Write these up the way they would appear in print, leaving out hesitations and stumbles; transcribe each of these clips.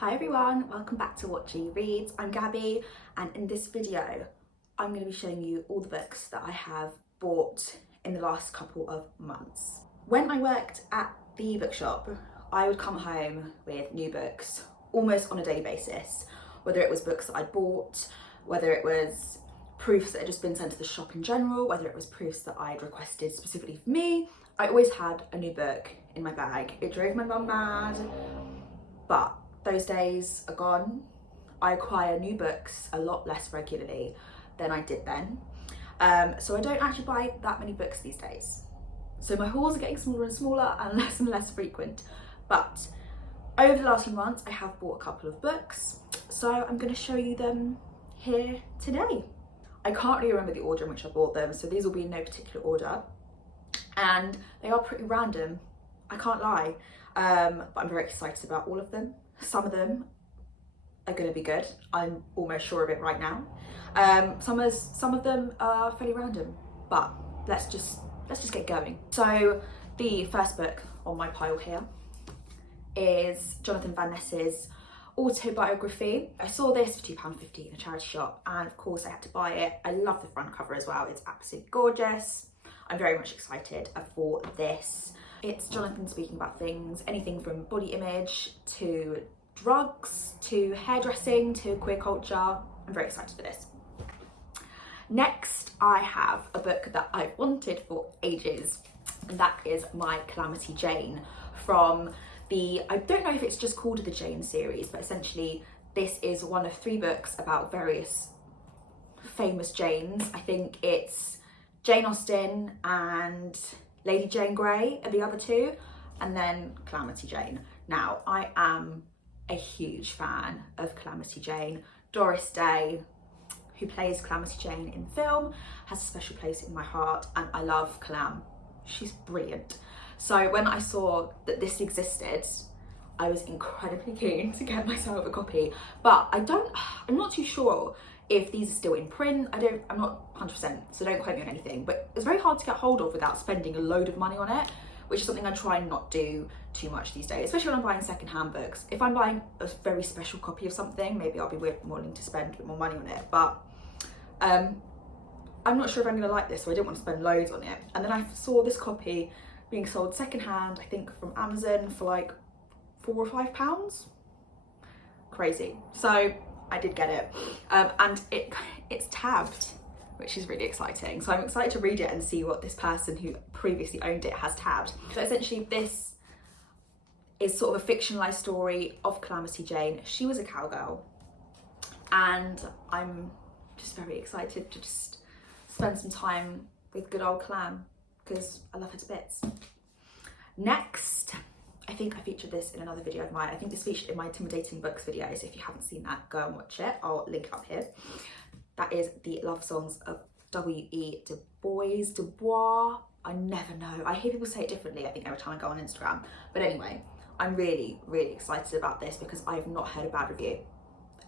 Hi everyone, welcome back to What.G Reads. I'm Gabby, and in this video I'm going to be showing you all the books that I have bought in the last couple of months. When I worked at the bookshop, I would come home with new books almost on a daily basis, whether it was books that I bought, whether it was proofs that had just been sent to the shop in general, whether it was proofs that I'd requested specifically for me. I always had a new book in my bag. It drove my mum mad, but those days are gone. I acquire new books a lot less regularly than I did then. So I don't actually buy that many books these days. So my hauls are getting smaller and smaller and less frequent. But over the last few months, I have bought a couple of books. So I'm going to show you them here today. I can't really remember the order in which I bought them, so these will be in no particular order. And they are pretty random, I can't lie. But I'm very excited about all of them. Some of them are going to be good. I'm almost sure of it right now. Some of them are fairly random, but let's just get going. So the first book on my pile here is Jonathan Van Ness's autobiography. I saw this for £2.50 in a charity shop, and of course I had to buy it. I love the front cover as well. It's absolutely gorgeous. I'm very much excited for this. It's Jonathan speaking about things, anything from body image to drugs to hairdressing to queer culture. I'm very excited for this. Next, I have a book that I've wanted for ages, and that is My Calamity Jane from the, I don't know if it's just called the Jane series, but essentially this is one of 3 books about various famous Janes. I think it's Jane Austen and Lady Jane Grey are the other 2, and then Calamity Jane. Now, I am a huge fan of Calamity Jane. Doris Day, who plays Calamity Jane in the film, has a special place in my heart, and I love Calam. She's brilliant. So when I saw that this existed, I was incredibly keen to get myself a copy, but I'm not too sure if these are still in print. I'm not 100%, so don't quote me on anything, but it's very hard to get hold of without spending a load of money on it, which is something I try and not do too much these days, especially when I'm buying secondhand books. If I'm buying a very special copy of something, maybe I'll be willing to spend a bit more money on it, but I'm not sure if I'm gonna like this, so I didn't want to spend loads on it. And then I saw this copy being sold secondhand, I think from Amazon, for like £4 or £5. Crazy. So I did get it, and it's tabbed, which is really exciting. So I'm excited to read it and see what this person who previously owned it has tabbed. So essentially this is sort of a fictionalized story of Calamity Jane. She was a cowgirl, and I'm just very excited to just spend some time with good old Clam, because I love her to bits. Next, I think I featured this in another video of mine. I think this featured in my Intimidating Books video, so if you haven't seen that, go and watch it. I'll link it up here. That is The Love Songs of W.E. Du Bois. I never know. I hear people say it differently, I think, every time I go on Instagram. But anyway, I'm really, really excited about this because I've not heard a bad review.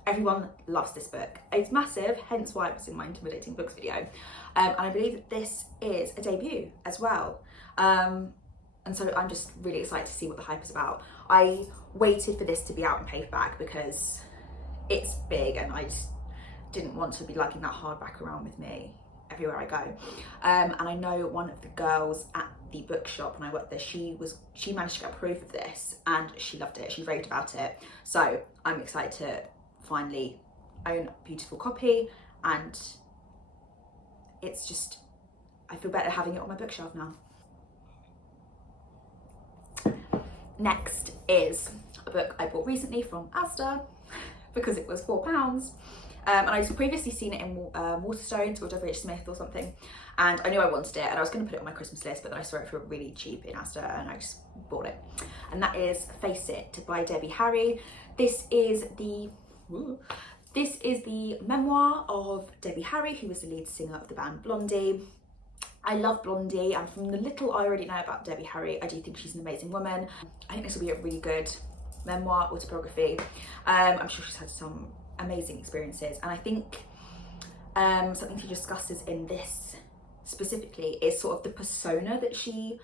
Everyone loves this book. It's massive, hence why it was in my Intimidating Books video. And I believe that this is a debut as well. And so I'm just really excited to see what the hype is about. I waited for this to be out in paperback because it's big, and I just didn't want to be lugging that hardback around with me everywhere I go. And I know one of the girls at the bookshop when I worked there, she managed to get a proof of this, and she loved it. She raved about it. So I'm excited to finally own a beautiful copy, and it's just, I feel better having it on my bookshelf now. Next is a book I bought recently from Asda because it was £4. And I'd previously seen it in Waterstones or W.H. Smith or something, and I knew I wanted it, and I was going to put it on my Christmas list, but then I saw it for really cheap in Asda and I just bought it. And that is Face It by Debbie Harry. This is the memoir of Debbie Harry, who was the lead singer of the band Blondie. I love Blondie, and from the little I already know about Debbie Harry, I do think she's an amazing woman. I think this will be a really good memoir, autobiography. I'm sure she's had some amazing experiences, and I think something she discusses in this specifically is sort of the persona that she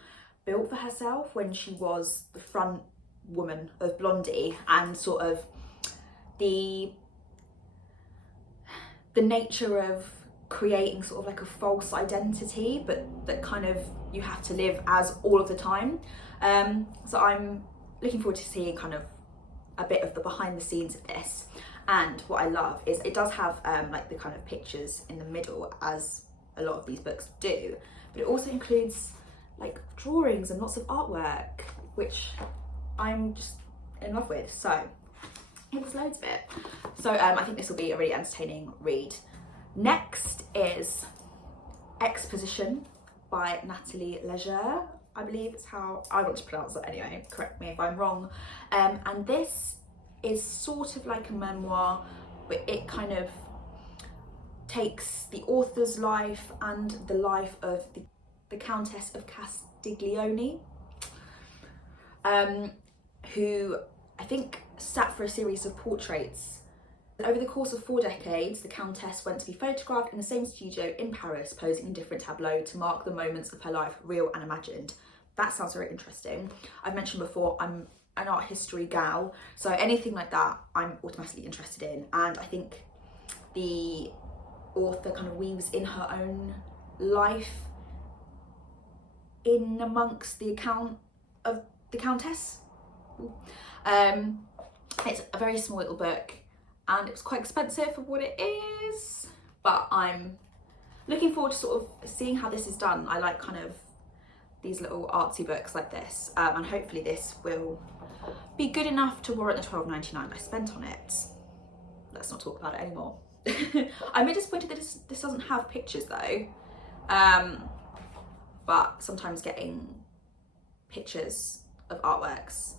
built for herself when she was the front woman of Blondie, and sort of the nature of creating sort of like a false identity, but that kind of you have to live as all of the time. So I'm looking forward to seeing kind of a bit of the behind the scenes of this. And what I love is it does have like the kind of pictures in the middle, as a lot of these books do, but it also includes like drawings and lots of artwork, which I'm just in love with. So it was loads of it. So I think this will be a really entertaining read. Next is Exposition by Natalie Leger, I believe it's how I want to pronounce it anyway, correct me if I'm wrong. And this is sort of like a memoir, but it kind of takes the author's life and the life of the Countess of Castiglione, who I think sat for a series of portraits. Over the course of 4 decades, the Countess went to be photographed in the same studio in Paris, posing in different tableaux to mark the moments of her life, real and imagined. That sounds very interesting. I've mentioned before, I'm an art history gal, so anything like that I'm automatically interested in. And I think the author kind of weaves in her own life in amongst the account of the Countess. It's a very small little book, and it was quite expensive for what it is, but I'm looking forward to sort of seeing how this is done. I like kind of these little artsy books like this, and hopefully this will be good enough to warrant the £12.99 I spent on it. Let's not talk about it anymore. I'm a bit disappointed that this doesn't have pictures though, but sometimes getting pictures of artworks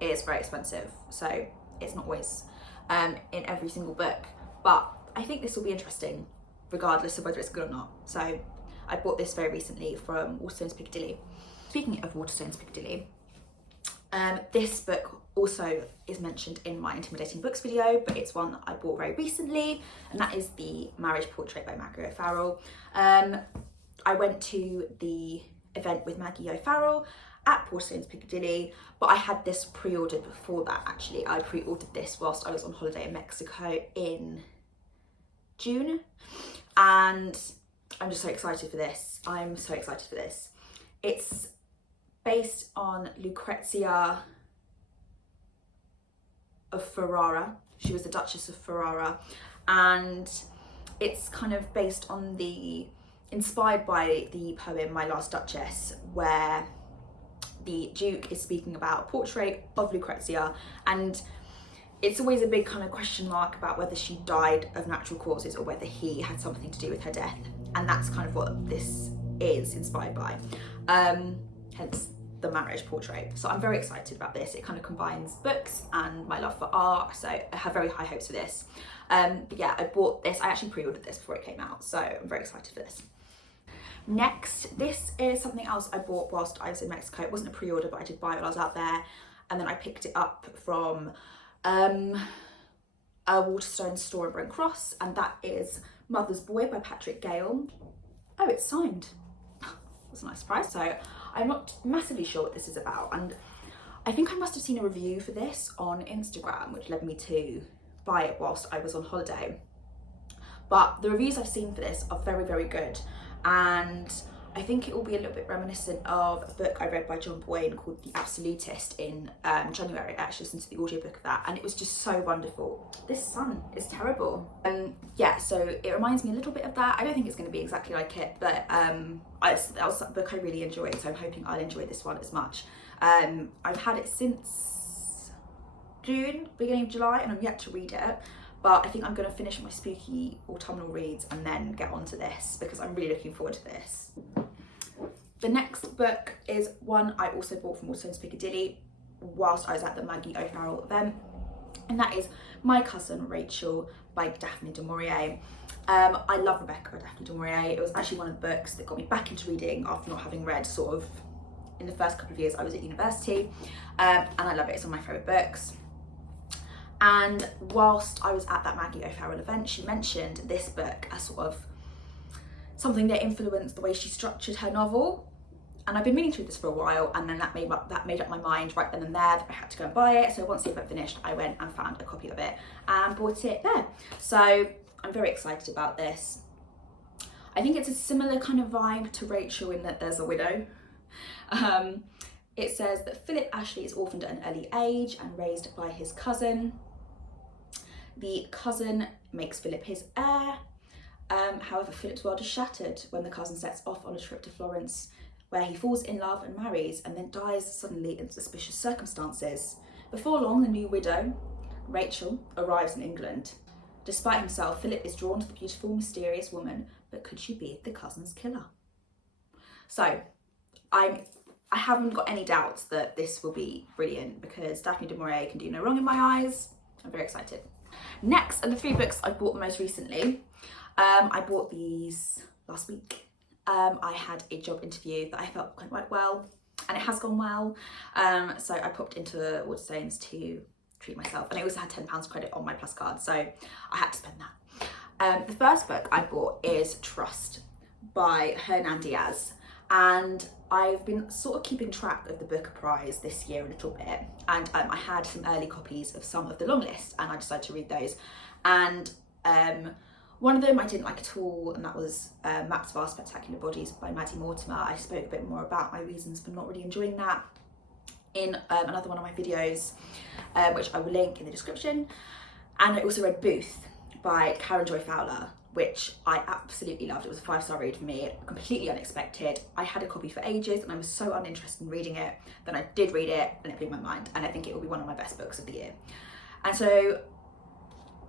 is very expensive, so it's not always in every single book, but I think this will be interesting regardless of whether it's good or not. So I bought this very recently from Waterstones Piccadilly. Speaking of Waterstones Piccadilly, this book also is mentioned in my Intimidating Books video, but it's one that I bought very recently, and that is The Marriage Portrait by Maggie O'Farrell. I went to the event with Maggie O'Farrell at Waterstones Piccadilly, but I had this pre-ordered before that actually. I pre-ordered this whilst I was on holiday in Mexico in June, and I'm just so excited for this. I'm so excited for this. It's based on Lucrezia of Ferrara. She was the Duchess of Ferrara, and it's kind of based on inspired by the poem My Last Duchess, where the Duke is speaking about a portrait of Lucrezia, and it's always a big kind of question mark about whether she died of natural causes or whether he had something to do with her death, and that's kind of what this is inspired by, hence the marriage portrait. So I'm very excited about this. It kind of combines books and my love for art, so I have very high hopes for this. But yeah, I bought this. I actually pre-ordered this before it came out, so I'm very excited for this. Next, this is something else I bought whilst I was in Mexico. It wasn't a pre-order, but I did buy it while I was out there, and then I picked it up from a Waterstones store in Brent Cross, and that is Mother's Boy by Patrick Gale. Oh, it's signed. That's a nice surprise. So I'm not massively sure what this is about, and I think I must have seen a review for this on Instagram, which led me to buy it whilst I was on holiday. But the reviews I've seen for this are very, very good, and I think it will be a little bit reminiscent of a book I read by John Boyne called The Absolutist in January. I actually listened to the audiobook of that, and it was just so wonderful. This sun is terrible. Yeah, so it reminds me a little bit of that. I don't think it's going to be exactly like it, but that was a book I really enjoyed, so I'm hoping I'll enjoy this one as much. I've had it since June, beginning of July, and I'm yet to read it. But I think I'm going to finish my spooky autumnal reads and then get on to this, because I'm really looking forward to this. The next book is one I also bought from Waterstones Piccadilly whilst I was at the Maggie O'Farrell event, and that is My Cousin Rachel by Daphne du Maurier. I love Rebecca by Daphne du Maurier. It was actually one of the books that got me back into reading after not having read sort of in the first couple of years I was at university, and I love it. It's one of my favourite books. And whilst I was at that Maggie O'Farrell event, she mentioned this book as sort of something that influenced the way she structured her novel. And I've been meaning to read this for a while, and then that made up my mind right then and there that I had to go and buy it. So once the event finished, I went and found a copy of it and bought it there. So I'm very excited about this. I think it's a similar kind of vibe to Rachel in that there's a widow. It says that Philip Ashley is orphaned at an early age and raised by his cousin. The cousin makes Philip his heir. However, Philip's world is shattered when the cousin sets off on a trip to Florence, where he falls in love and marries and then dies suddenly in suspicious circumstances. Before long, the new widow, Rachel, arrives in England. Despite himself, Philip is drawn to the beautiful, mysterious woman, but could she be the cousin's killer? So, I haven't got any doubts that this will be brilliant because Daphne du Maurier can do no wrong in my eyes. I'm very excited. Next are the 3 books I bought most recently. I bought these last week. I had a job interview that I felt went quite well, and it has gone well. So I popped into Waterstones to treat myself, and I also had £10 credit on my Plus card, so I had to spend that. The first book I bought is Trust by Hernan Diaz, and I've been sort of keeping track of the Booker Prize this year a little bit, and I had some early copies of some of the long list, and I decided to read those. And one of them I didn't like at all, and that was Maps of Our Spectacular Bodies by Maddie Mortimer. I spoke a bit more about my reasons for not really enjoying that in another one of my videos, which I will link in the description. And I also read Booth by Karen Joy Fowler, which I absolutely loved. It was a 5-star read for me, completely unexpected. I had a copy for ages and I was so uninterested in reading it. Then I did read it and it blew my mind, and I think it will be one of my best books of the year. And so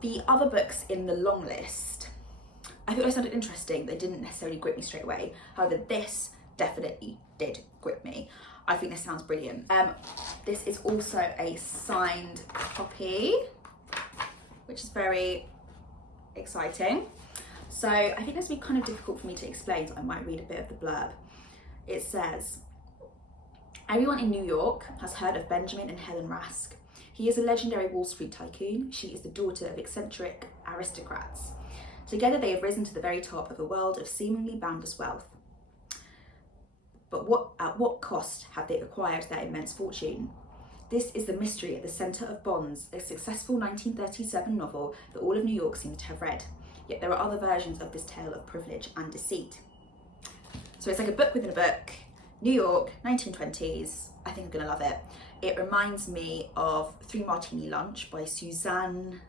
the other books in the long list, I thought they sounded interesting. They didn't necessarily grip me straight away. However, this definitely did grip me. I think this sounds brilliant. This is also a signed copy, which is very exciting. So I think this will be kind of difficult for me to explain, so I might read a bit of the blurb. It says, everyone in New York has heard of Benjamin and Helen Rask. He is a legendary Wall Street tycoon. She is the daughter of eccentric aristocrats. Together they have risen to the very top of a world of seemingly boundless wealth. But at what cost have they acquired their immense fortune? This is the mystery at the centre of Bonds, a successful 1937 novel that all of New York seems to have read. Yet there are other versions of this tale of privilege and deceit. So it's like a book within a book. New York, 1920s. I think I'm gonna love it. It reminds me of 3 Martini Lunch by Suzanne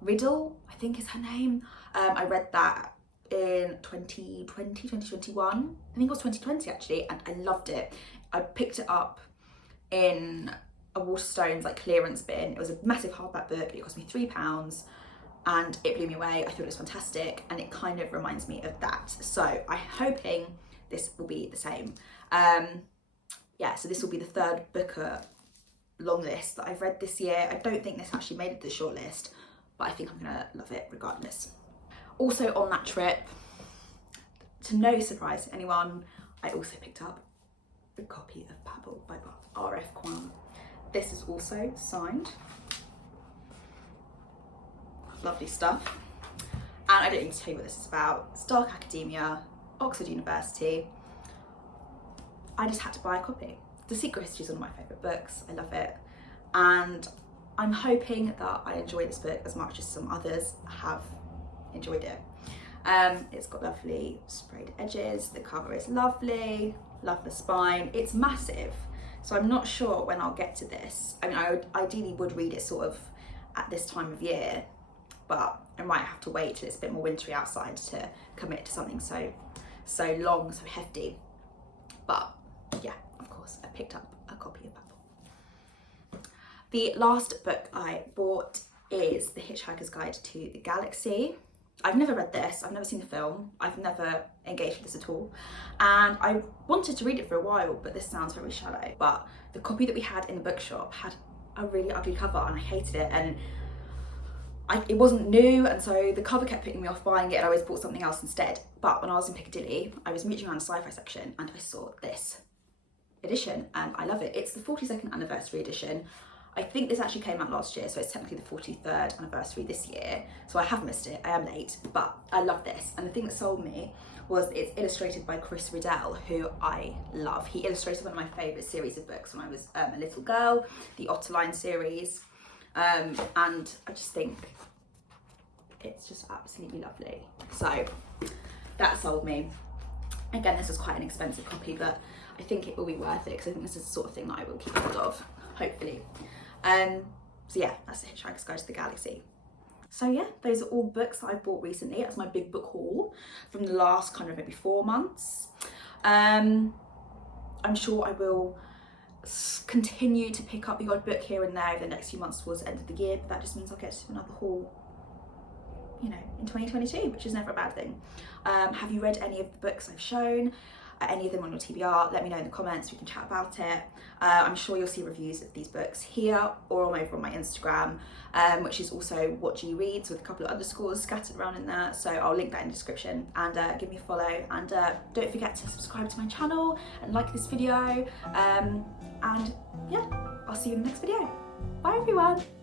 Riddle, I think is her name. I read that in 2021. I think it was 2020 actually, and I loved it. I picked it up in a Waterstones like clearance bin. It was a massive hardback book. It cost me £3 and it blew me away. I thought it was fantastic, and it kind of reminds me of that. So I'm hoping this will be the same. Yeah, so this will be the 3rd Booker long list that I've read this year. I don't think this actually made it to the short list, but I think I'm gonna love it regardless. Also on that trip, to no surprise to anyone, I also picked up the copy of Babel by R.F. Kuang. This is also signed. Lovely stuff. And I don't need to tell you what this is about. It's dark academia, Oxford University. I just had to buy a copy. The Secret History is one of my favourite books. I love it. And I'm hoping that I enjoy this book as much as some others have enjoyed it. It's got lovely sprayed edges. The cover is lovely. Love the spine. It's massive. So I'm not sure when I'll get to this. I mean, I ideally would read it sort of at this time of year, but I might have to wait till it's a bit more wintry outside to commit to something so long, so hefty. But yeah, of course, I picked up a copy of Babel. The last book I bought is The Hitchhiker's Guide to the Galaxy. I've never read this, I've never seen the film, I've never engaged with this at all. And I wanted to read it for a while, but this sounds very shallow. But the copy that we had in the bookshop had a really ugly cover and I hated it. And it wasn't new, and so the cover kept putting me off buying it, and I always bought something else instead. But when I was in Piccadilly, I was mooching around the sci-fi section and I saw this edition and I love it. It's the 42nd anniversary edition. I think this actually came out last year, so it's technically the 43rd anniversary this year. So I have missed it, I am late, but I love this. And the thing that sold me was it's illustrated by Chris Riddell, who I love. He illustrated one of my favourite series of books when I was a little girl, the Otterline series. And I just think it's just absolutely lovely. So that sold me. Again, this was quite an expensive copy, but I think it will be worth it because I think this is the sort of thing that I will keep hold of, hopefully. So yeah, that's The Hitchhiker's Guide to the Galaxy. So yeah, those are all books that I've bought recently. That's my big book haul from the last kind of maybe 4 months. I'm sure I will continue to pick up the odd book here and there over the next few months towards the end of the year, but that just means I'll get to another haul, you know, in 2022, which is never a bad thing. Have you read any of the books I've shown? Any of them on your TBR? Let me know in the comments, we can chat about it. I'm sure you'll see reviews of these books here or over on my Instagram, which is also .G Reads with a couple of underscores scattered around in there. So I'll link that in the description, and give me a follow, and don't forget to subscribe to my channel and like this video. And yeah, I'll see you in the next video. Bye everyone.